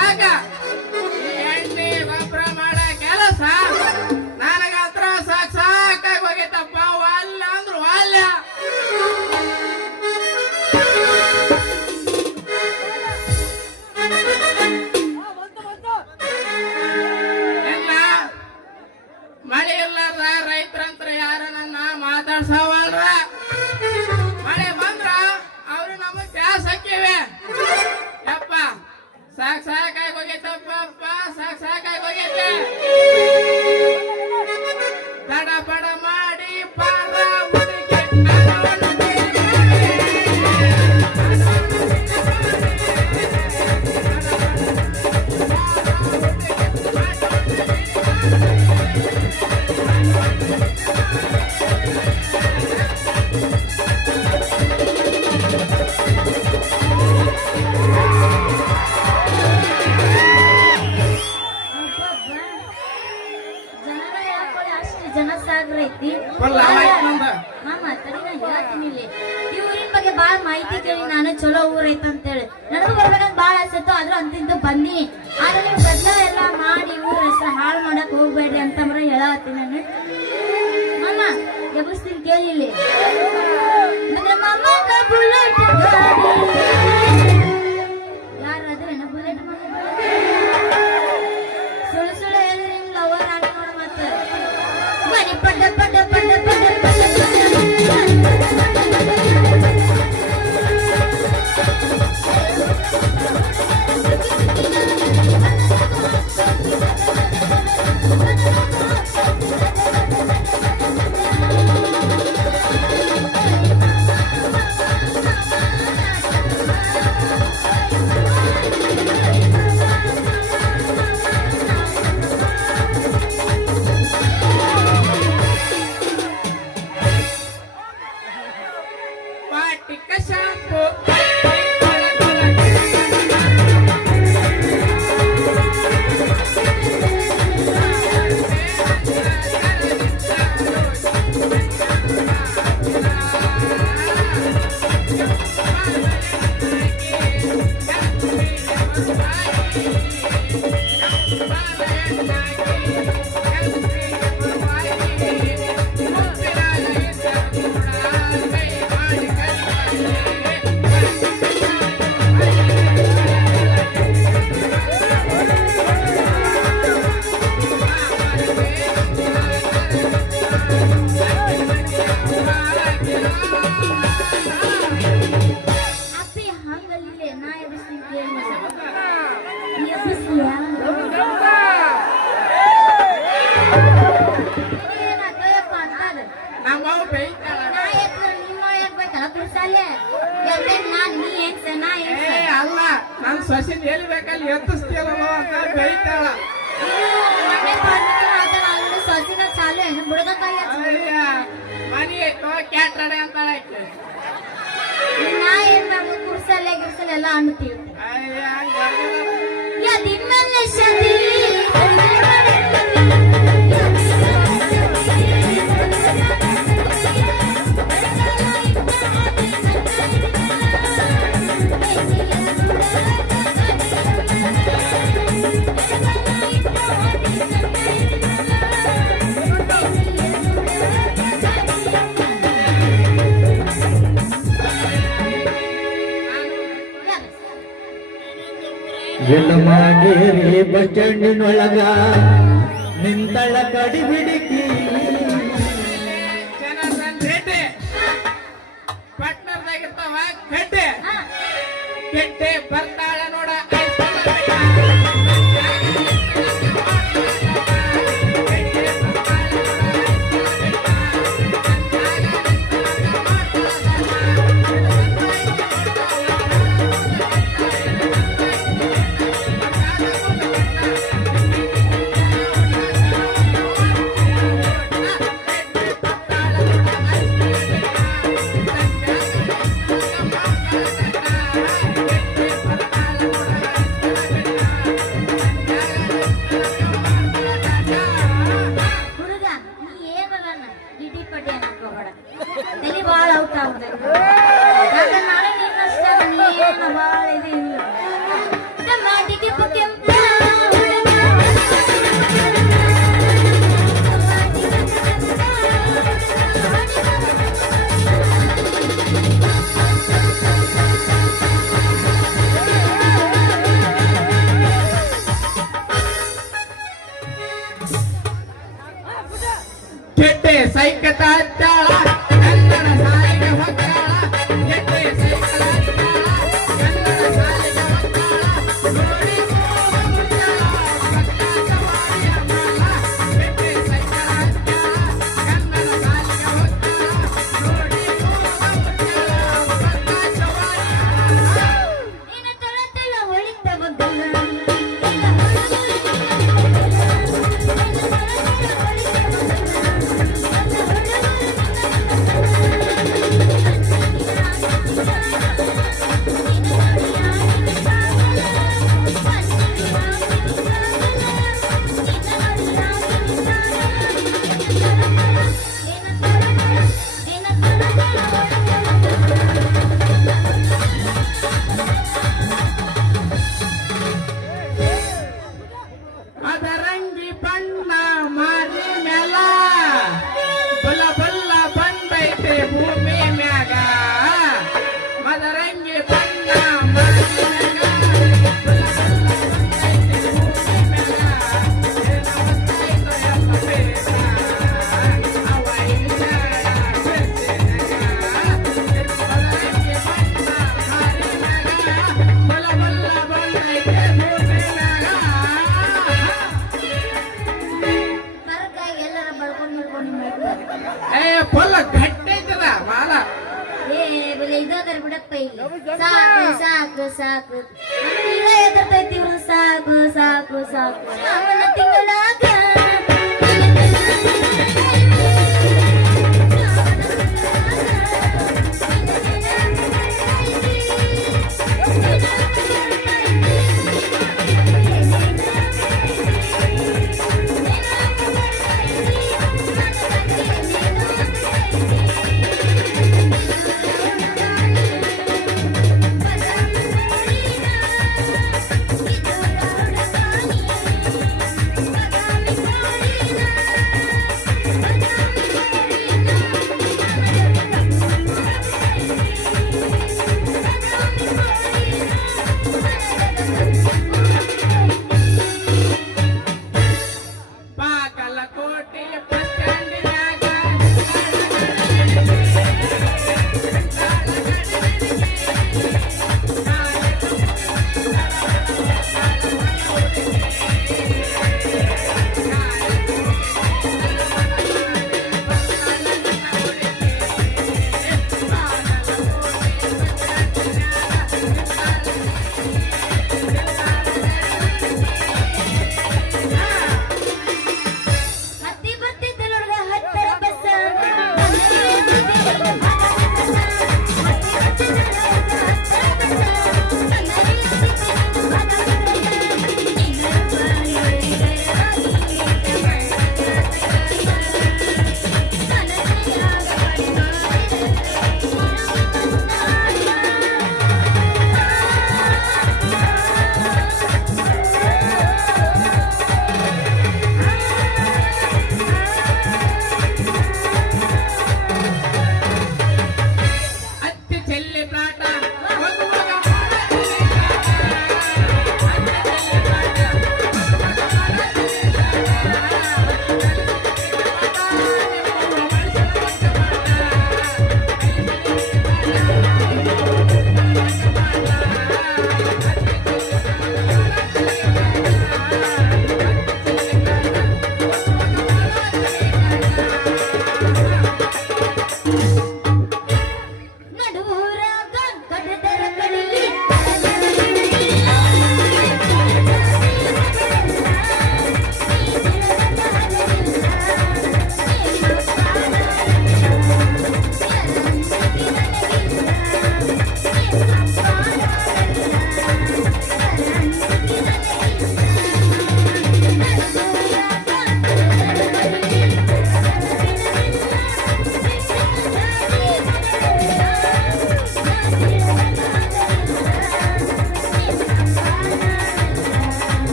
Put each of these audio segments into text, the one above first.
ಸಾಕ ಎಣ್ಣೆ ಗೊಬ್ಬರ ಮಾಡ ಕೆಲಸ ನನಗ ಹತ್ರ ಸಾಕಾಗಿ ಹೋಗೈತಪ್ಪ. ಅಲ್ಲ ಅಂದ್ರು ಅಲ್ಲ. ಎಲ್ಲ ಮಳೆ ಇಲ್ಲಾರ್ದ ರೈತರಂತ್ರ ಯಾರ ನನ್ನ ಮಾತಾಡ್ಸವಲ್ರ. ಮಳೆ ಬಂದ್ರ ಅವ್ರು ನಮಗ್ ಬ್ಯಾಸ್ ಹಾಕಿವೆ. ಯಪ್ಪ ಸಾಕಾಗಿ ಹೋಗೈತಪ್ಪ, ಸಾಕಾಗಿ ಹೋಗೈತೆ. ಬಡ ಬಡ ಮಾಡಿ ಪಾರ ಹುಡುಗಿ ಊರಿನ ಬಗ್ಗೆ ಬಾಳ ಮಾಹಿತಿ ಕೇಳಿ ನಾನು ಚಲೋ ಊರ್ ಐತ ಅಂತೇಳಿ ನನಗೂ ಬರ್ಬೇಕಂತ ಬಾಳ ಆಸೆತ್ತು. ಆದ್ರೂ ಅಂತಿಂತ ಬನ್ನಿ. ಆದ್ರೆ ನೀವು ಗದ್ದಲ ಎಲ್ಲ ಮಾಡಿ ಊರ ಹೆಸರು ಹಾಳು ಮಾಡಕ್ ಹೋಗ್ಬೇಡ್ರಿ ಅಂತಂದ್ರ ಹೇಳತ್ತೀನಿ ನಾನು. ಮಾಮ ಎಬ್ಬಿಸ್ತೀನಿ ಕೇಳಿ ಇಲ್ಲಿ. ಯಾರಾದ್ರೇನ ಬುಲೆಟ್ ಸುಳ್ಳು ಸುಳ್ಳು ಹೇಳಿದ್ರೆ ನಿಮ್ ಲವರ್ ಆಟ ನೋಡ ಮತ್ತೆ ಬನ್ನಿ ಪಡ್ಡ ಪಡ್ಡ ಪಡ್ಡ ಪಡ್ಡ ಅಲ್ಲ ನನ್ ಸೊಸಿನ್ ಎಲ್ಲಿ ಬೇಕಲ್ಲಿ ಎತ್ತಿಸ್ತೀಯಲ್ಲ ಅಂತ ಬೈತಾಳ. ಸೊಸಿನ ಚಾಲು ಏನು ಬುಡಕಾಯಿ ಮನಿ ಕ್ಯಾಟ್ರಡೆ ಅಂತಾಳೆ. ನಾ ಏನ್ ನಮ್ಗೆ ಕುರ್ಸಲ್ಲೇ ಗಿರ್ಸಲ್ಲ ಎಲ್ಲ ಅನ್ತೀವಿ. ದಿನಲ್ಲೇ ಶದಿ ಜಲಮಾಗೇರಿ ಬಸ್ ಸ್ಟ್ಯಾಂಡಿನೊಳಗ ನಿಂತಳ ಕಡಿ ಬಿಡಿಕಿ ಪಟ್ನರ್ದಾಗಿರ್ತಾವ ಕಡ್ಡೆ ಕೆಟ್ಟೆ ಬರ್ತಾಳ ನೋಡ. ಸೈಕತ ಹತ್ತಾಳ ಕನ್ನಡ ಸಾಲಿಗೆ ಹೊಕ್ಕಾಳ ಎಟ್ಟೆ ಸೈಕಲ ಹತ್ತಾಳ ಕನ್ನಡ ಸಾಲಿಗೆ ಹೊಕ್ಕಾಳ ನೋಡಿ ಹೋಗ ಮುಟ್ಟಾಳ ಪಕ್ಕ ಸವಾರಿಯ ಮಾಲ ಎಟ್ಟೆ ಸೈಕಲ ಹತ್ತಾಳ ಕನ್ನಡ ಸಾಲಿಗೆ ಹೊಕ್ಕಾಳ ನೋಡಿ ಹೋಗ ಮುಟ್ಟಾಳ ಪಕ್ಕ ಸವಾರಿಯ ಮಾಲ ನಿನ್ನ ತಳ ತಳ ಒಳಿತ ಬಗ್ಗಲ ಅದರಂಗಿ ಬಣ್ಣ ಮಾರಿ ಮ್ಯಾಲ ಬಲ್ಲ ಬಲ್ಲ ಬಂದೈತೆ ಭೂಮಿ ಮ್ಯಾಗ ಮದರಂಗಿ ಬಣ್ಣ ಮಾರಿ ಮ್ಯಾಗ ಬಲ್ಲ ಬಲ್ಲ ಬಂದೈತೆ ಭೂಮಿ ಮ್ಯಾಗ ಏನ ಬಂದೈತೋ ಯಪ್ಪ ಬೇಗ ಅವ ಇಲ್ಲಾಳ ಮದರಂಗಿ ಬಣ್ಣ ಮಾರಿ ಮ್ಯಾಗ ಬಲ್ಲ ಬಲ್ಲ ಬಂದೈತೆ ಭೂಮಿ ಮ್ಯಾಗ ಕರ್ಕಾಗಿ ಎಲ್ಲರ ಬಳ್ಕೊಂಡ್ ಮಾಡ್ಕೊಂಡು ಮಾಡ್ತಾರೆ ಏ ಫುಲ್ ಗಟ್ಟಿ ಐತದ ಮಾಲ ಏ ಬೆಲೆ ಇದಾದ್ರೆ ಬಿಡಪ್ಪ ಇಲ್ಲಿ ಸಾಕು ಸಾಕು ಸಾಕು ನಮ್ಗೆ ಈಗ ಎದರ್ತೈತಿ ಇವ್ರು ಸಾಕು ಸಾಕು ಸಾಕು ಅವನ ತಿಂಗಳಾಗ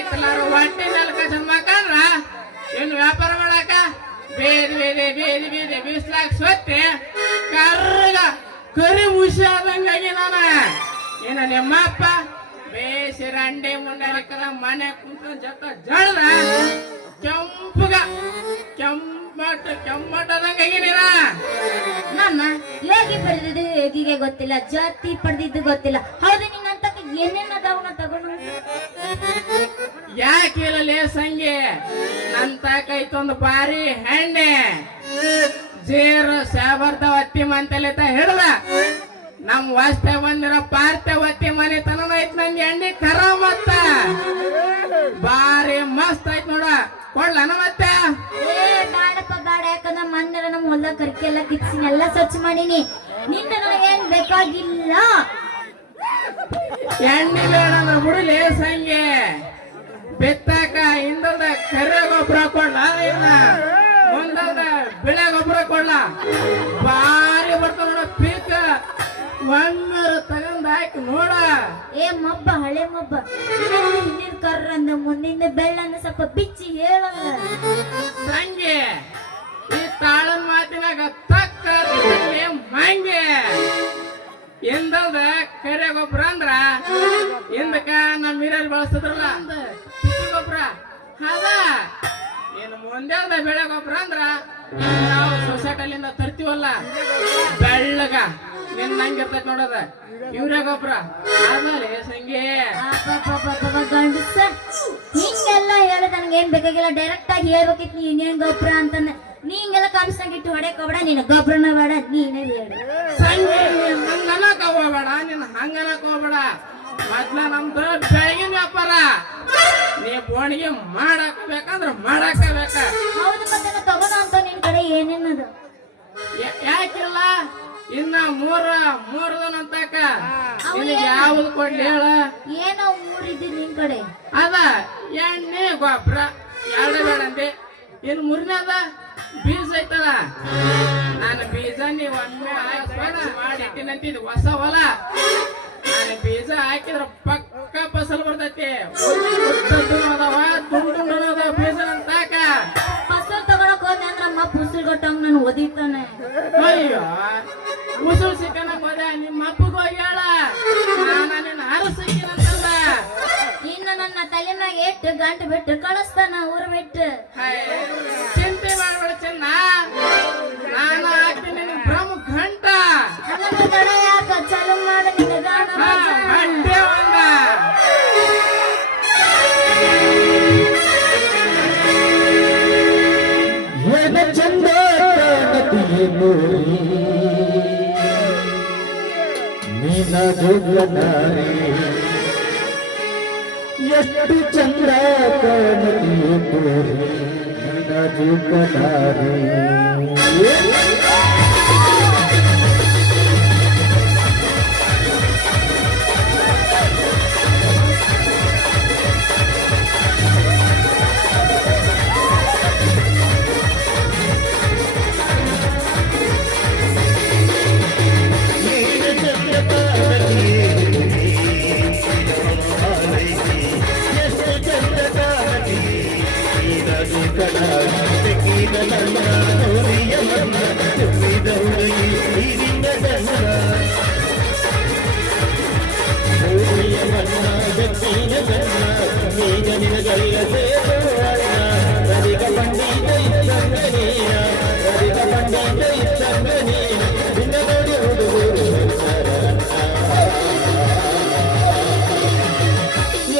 ಇಕ್ಕಲಾರು ಹೊಟ್ಟೆ ನೆಲಕ ಜನ್ಮಕಂದ್ರ ಇನ್ನು ವ್ಯಾಪಾರ ಮಾಡಾಕ ಬೇದಿ ಬೇದಿ ಬೇದಿ ಬೇದಿ ಬಿಸ್ಲಾಗ ಸೊತ್ತೆ ಕರ್ಗ ಕರಿ ಮುಷಿ ಆದಂಗಾಗಿ ನಾನ ಏನ ನಿಮ್ಮಪ್ಪ ಬೇಸಿ ರಂಡಿ ಮುಂಡಲಿಕ್ಕದ ಮನೆ ಕುಂತ ಜೊತೆ ಜಳದ ಕೆಮ್ಮಟ್ಟದಂಗಾಗಿ ನೀನ ನನ್ನ ಯೋಗಿ ಪಡೆದಿದ್ದು ಯೋಗಿಗೆ ಗೊತ್ತಿಲ್ಲ, ಜಾತಿ ಪಡೆದಿದ್ದು ಗೊತ್ತಿಲ್ಲ. ಹೌದು, ನಿನ್ನಂತ ಏನೇನ್ ಅದಾವನ ತಗೊಂಡು ಯಾಕಿರಲೇ ಸಂಗಿ ನನ್ ತಾಕೈತೊಂದು ಬಾರಿ ಹೆಣ್ಣೆ ಜೇರು ಸಾಬರ್ದ ಒತ್ತಿ ಮಂತಲಿತ ಹಿಡ್ದ ನಮ್ ವಾಸ್ತೆ ಬಂದಿರ ಪಾರ್ತೆ ಒತ್ತಿ ಮನೆ ತನನ ಐತ್ ನನ್ ಎಣ್ಣೆ ಕರ ಮತ್ತ ಬಾರಿ ಮಸ್ತ್ ಐತ್ ನೋಡ ಕೊಡ್ಲನ ಮತ್ತೆ. ಏ ಬೇಡಪ್ಪ ಬೇಡ, ಯಾಕಂದ್ರೆ ಮೊನ್ನೆ ನಮ್ಮ ಹೊಲ ಕರ್ಕಿ ಎಲ್ಲ ಕಿಚ್ಚಿನ ಎಲ್ಲ ಸ್ವಚ್ಛ ಮಾಡೀನಿ. ನಿಂದ ನನಗೇನ್ ಬೇಕಾಗಿಲ್ಲ. ಎಣ್ಣೆ ಬೇಡ ಅಂದ್ರೆ ಬಿಡಲಿ ಸಂಗೆ ಬೆತ್ತಾಕ ಹಿಂದಲ್ದ ಕರೆ ಗೊಬ್ಬರ ಕೊಡ್ಲ ಇಲ್ಲ ಮುಂದಲ್ದ ಬೆಳೆ ಗೊಬ್ಬರ ಕೊಡ್ಲ ಬಾರಿ ಬರ್ತಾವ ನೋಡ ಪೀಕ ಒಮ್ಮೆ ತಗೊಂಡ್ ಹಾಕಿ ನೋಡ. ಏ ಮಬ್ಬ, ಹಳೆ ಮಬ್ಬ, ಹಿಂದಿನ ಕರ್ರಂದ ಮುಂದಿನ ಬೆಳ್ಳಂದ ಸ್ವಲ್ಪ ಬಿಚ್ಚಿ ಹೇಳಲ್ಲ ಸಂಗೆ ಈ ತಾಳನ್ ಮಾತಿನಾಗ ತಕ್ಕ ಮಂಗೆ ಎಂದಲ್ದ ಕರೆ ಗೊಬ್ಬರ ಅಂದ್ರ ಹಿಂದಕ ನಮ್ಮ ಹಿರಿಯರು ಬಳಸಿದ್ರಲ್ಲ ಗೊಬ್ಬರ ಅದ ಇನ್ನು ಮುಂದೆಲ್ದ ಬೆಳೆ ಗೊಬ್ಬರ ಅಂದ್ರ ನಾವು ಸೊಸೈಟಿಲಿಂದ ತರ್ತೀವಲ್ಲ ಬೆಳ್ಳಗ ನಿನ್ನಂಗಿರ್ತೈತಿ ನೋಡದ ಇವ್ರೆ ಗೊಬ್ಬರ ಆಮೇಲೆ ಸಂಗೆ ಗಂಡಸ ಹಿಂಗೆಲ್ಲ ಹೇಳದ ನನಗೆ ಏನ್ ಬೇಕಾಗಿಲ್ಲ. ಡೈರೆಕ್ಟ್ ಆಗಿ ಹೇಳ್ಬೇಕಿತ್ತು ನೀನೇನ್ ಗೊಬ್ಬರ ಅಂತಂದ. ನೀ ಹಿಂಗೆಲ್ಲ ಕಾಮಿಸ್ದಂಗಿಟ್ಟು ಹೊಡೆಕ್ ಹೋಗ್ಬೇಡ, ನೀನು ಗೊಬ್ಬರನ ಬೇಡ, ನೀನೇ ಹೇಳಿ ಸಂಗೆ ಹಂಗನಕ್ ಹೋಗ್ಬೇಡ, ನೀನ್ ಹಂಗನಕ್ ಹೋಗ್ಬೇಡ. ಮೊದ್ಲ ನಮ್ದು ಬೆಳಗಿನ ವ್ಯಾಪಾರ ನೀ ಬೋಣಿಗೆ ಮಾಡಾಕ ಬೇಕಂದ್ರ ಮಾಡಾಕ ಬೇಕ. ಹೌದು, ಮತ್ತೆ ತಗೋಣ ಅಂತ ನಿನ್ ಕಡೆ ಏನೇನದು ಯಾಕಿಲ್ಲ ಇನ್ನ ಮೂರ್ ದಿನ ಅಂತಕ ನಿನಗೆ ಯಾವ್ದು ಕೊಡ್ಲಿ ಹೇಳ. ಏನೋ ಮೂರಿದ್ದು ನಿನ್ ಕಡೆ ಅದ ಎಣ್ಣೆ ಗೊಬ್ಬರ ಎರಡು ಬೇಡ ಅಂದೆ. ಇನ್ ಮೂರನೇದ ಬೀಜ ಐತಲ್ಲ, ನಾನು ಬೀಜ ನೀವ್ ಒಮ್ಮೆ ಮಾಡಿಟ್ಟಿನಂತಿದ್ ಹೊಸ ಹೊಲ ನಾನು ಬೀಜ ಹಾಕಿದ್ರ ಪಕ್ಕ ಫಸಲ್ ಬರ್ತೈತಿ. ಅದಾವ ತುಂಡು ಅದಾವ ಬೀಜ ಅಂತಾಕ ಫಸಲ್ ತಗೊಳಕ್ ಹೋದೆ ಅಂದ್ರ ಅಮ್ಮ ಪುಸ್ತಕ ಕೊಟ್ಟಂಗ ನಾನು ಓದಿತಾನೆ. ಅಯ್ಯೋ ಮುಸುಳು ಸಿಕ್ಕನ ಹೋದ ನಿಮ್ಮ ಅಪ್ಪಗ ಹೋಗಿ ಹೇಳ ನಾನು ನಿನ್ನ ಅರಸಿಕ್ಕಿನಂತಂದ. ಇನ್ನು ನನ್ನ ತಲೆ ಮ್ಯಾಗ ಇಟ್ಟು ಗಂಟು ಬಿಟ್ಟು ಕಳಿಸ್ತಾನ ಊರ್ ಬಿಟ್ಟು. ಚಿಂತೆ ಮಾಡ್ಬೇಡ ಚೆನ್ನ, ನಾನು ಹಾಕ್ತೀನಿ ನಿನ್ನ ಬ್ರಹ್ಮ ಘಂಟ. ಯಾಕ ಚಾಲು ಮಾಡ ನಿನ್ನ ಗಂಟೆ ಒಂದ ಚಂದ ನೀನ ಜೋಗನಾರೆ ಎಷ್ಟು ಚಂದ ಕಾಣತಿಯೋ ನೀನ ಜೋಗನಾರೆ.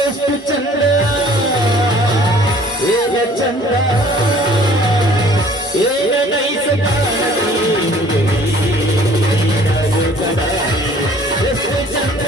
ಎಷ್ಟು ಚಂದ್ರ ಏನ ಚಂದ್ರ ಏನ ನೈಸ ಎಷ್ಟು ಚಂದ್ರ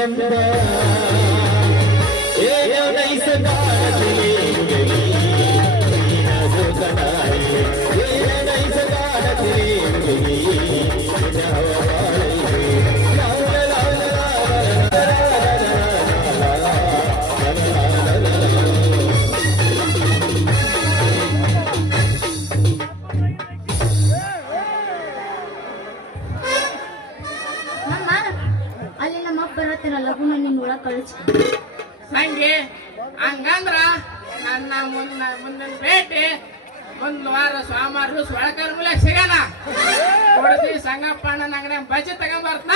ಚಂದ ಏನ ನೈಸ ಕಾಣತಿಲೆ ನೀನಾದು ಕಣಾಯಿ ಏನ ನೈಸ ಕಾಣತಿಲೆ ನಮ್ಮ ಅಲ್ಲಿ ನಮ್ಮ ಅಪ್ಪ ಬರತ್ತಿನ ಲಗುನ ನಿನ್ನ ಒಳಗೆ ಕಳಿಸಿ ಸಂಗಿ ಹಂಗಂದ್ರ ನನ್ನ ಮುಂದಿನ ಭೇಟಿ ಮುಂದ್ ವಾರ ಸೋಮವಾರ ಸೊಳಕಲ್ ಮೂಲೆ ಸಿಗಣ ಕೊಡ್ಸಿ ಸಂಗಪ್ಪಣ್ಣನ ಅಂಗಡಿ ಬಜ್ಜಿ ತಗೊಂಬರ್ತನ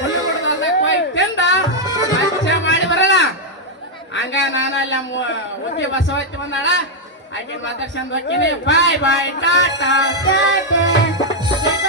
ಹುಲ್ಲು ಬಿಡದ ಕೊಯ್ ತಿಂದ ಮಚ್ಚ ಮಾಡಿ ಬರಲ್ಲ ಹಂಗ ನಾನಲ್ಲ ಉದ್ದಿ ಬಸವತ್ತಿ ಬಂದಾಳ ಆಕೆ ಮಾತಾಡ್ಸಂದ್ ಹೋಗ್ತೀನಿ ಬಾಯ್ ಬಾಯ್ ಟಾಟಾ ಟಾಟಾ